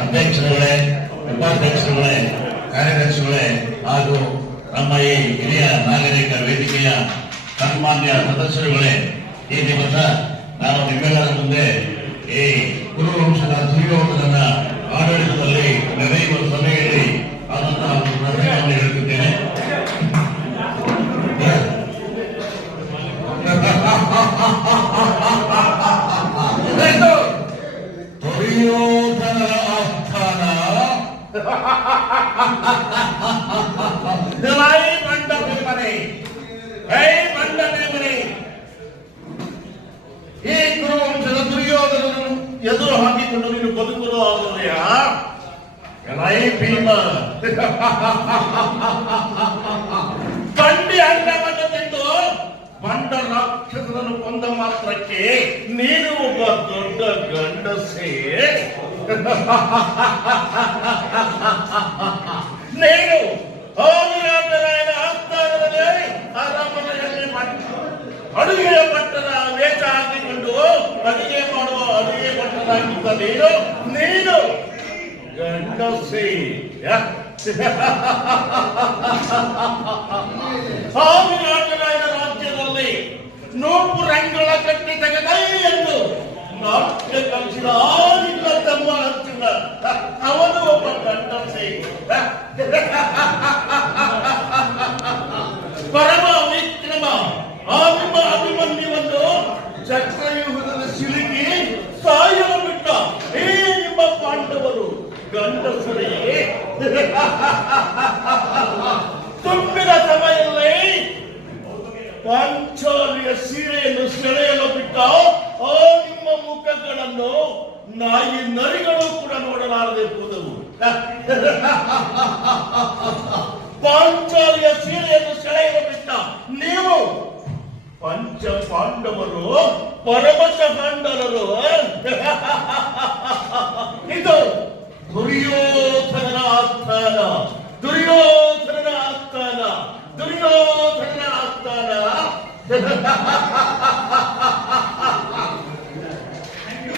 ಅಧ್ಯಕ್ಷರುಗಳೇ, ಉಪಾಧ್ಯಕ್ಷರುಗಳೇ, ಕಾರ್ಯದರ್ಶಿಗಳೇ ಹಾಗೂ ನಮ್ಮ ಈ ಹಿರಿಯ ನಾಗರಿಕ ವೇದಿಕೆಯ ಸನ್ಮಾನ್ಯ ಸದಸ್ಯರುಗಳೇ, ಈ ದಿವಸ ನಾವು ನಿಮ್ಮೆಲ್ಲರ ಮುಂದೆ ಈ ಕುರುವಂಶದ ದುರ್ಯೋಧನನ ಆಡಳಿತದಲ್ಲಿ ನಡೆಯುವ ಸಭೆಯಲ್ಲಿ ಆದಂತಹ ಒಂದು ಪ್ರಶ್ನೆಯನ್ನು ಹೇಳುತ್ತಿದ್ದೇನೆ. ದುರ್ಯೋಧನರ ಆಸ್ಥಾನ ಈ ಕುರುವಂಶದ ದುರ್ಯೋಧನನು ಎದುರು ಹಾಕಿಕೊಂಡು ನೀನು ಬದುಕಲು ಆಗುವುದೆಯಾ? ಭೀಮ ಬಂಡಿ ಅನ್ನವನ್ನು ತಿಂದು ಬಂಡ ರಾಕ್ಷಸನನ್ನು ಕೊಂದ ಮಾತ್ರಕ್ಕೆ ನೀನು ಒಬ್ಬ ದೊಡ್ಡ ಗಂಡಸೇ? ನೀನು ಹೋರಾಟರಾಯನ ಆಸ್ಥಾನದಲ್ಲಿ ಅರಮನೆಯಲ್ಲಿ ಅಡುಗೆಯ ಪಟ್ಟಣ ವೇಷ ಹಾಕಿಕೊಂಡು ಅಡುಗೆ ಮಾಡುವ ಅಡುಗೆ ಪಟ್ಟಣಾಗಿದ್ದ ನೀನು ಗಂಡಸೇ? ಸ್ವಾಮಿನಾಥರಾಯನ ರಾಜ್ಯದಲ್ಲಿ ನೂಪು ರಂಗಳ ಕಟ್ಟಿ ತೆಗೆದೈ ಎಂದು ನಾಟ್ಯ ಕಲಿಸಿದ ಆನಿಲ್ಲ ತಮ್ಮ ಅರ್ಜುನ, ಅವನು ಒಬ್ಬ ಗಂಡಸೇ. ಪರಮ ವಿಕ್ರಮ ಅಭಿಮನ್ಯುವನ್ನು ಚಕ್ರವ್ಯೂಹದಲ್ಲಿ ಸಿಲುಕಿ ಸಾಯಲು ಬಿಟ್ಟ ಈ ನಿಮ್ಮ ಪಾಂಡವರು ಗಂಡಸರೇ? ತುಂಬಿದ ಸಮಯದಲ್ಲಿ ಪಾಂಚಾಲಿಯ ಸೀರೆಯನ್ನು ಸೆಳೆಯಲು ಬಿಟ್ಟ ಆ ನಿಮ್ಮ ಮುಖಗಳನ್ನು ನಾಯಿ ನರಿಗಳು ಕೂಡ ನೋಡಲಾರದೆ ಹೋದವು. ಪಾಂಚಾಲಿಯ ಸೀರೆಯನ್ನು ಸೆಳೆಯಲು ಬಿಟ್ಟ ನೀವು ಪಂಚ ಪಾಂಡವರು ಪರಮಶ ಪಾಂಡವರು. ಇದು ದುರ್ಯೋಧನನ ಆಸ್ಥಾನ, ದುರ್ಯೋಧನನ ಆಸ್ಥಾನ, ದುರ್ಯೋಧನನ ಆಸ್ಥಾನ.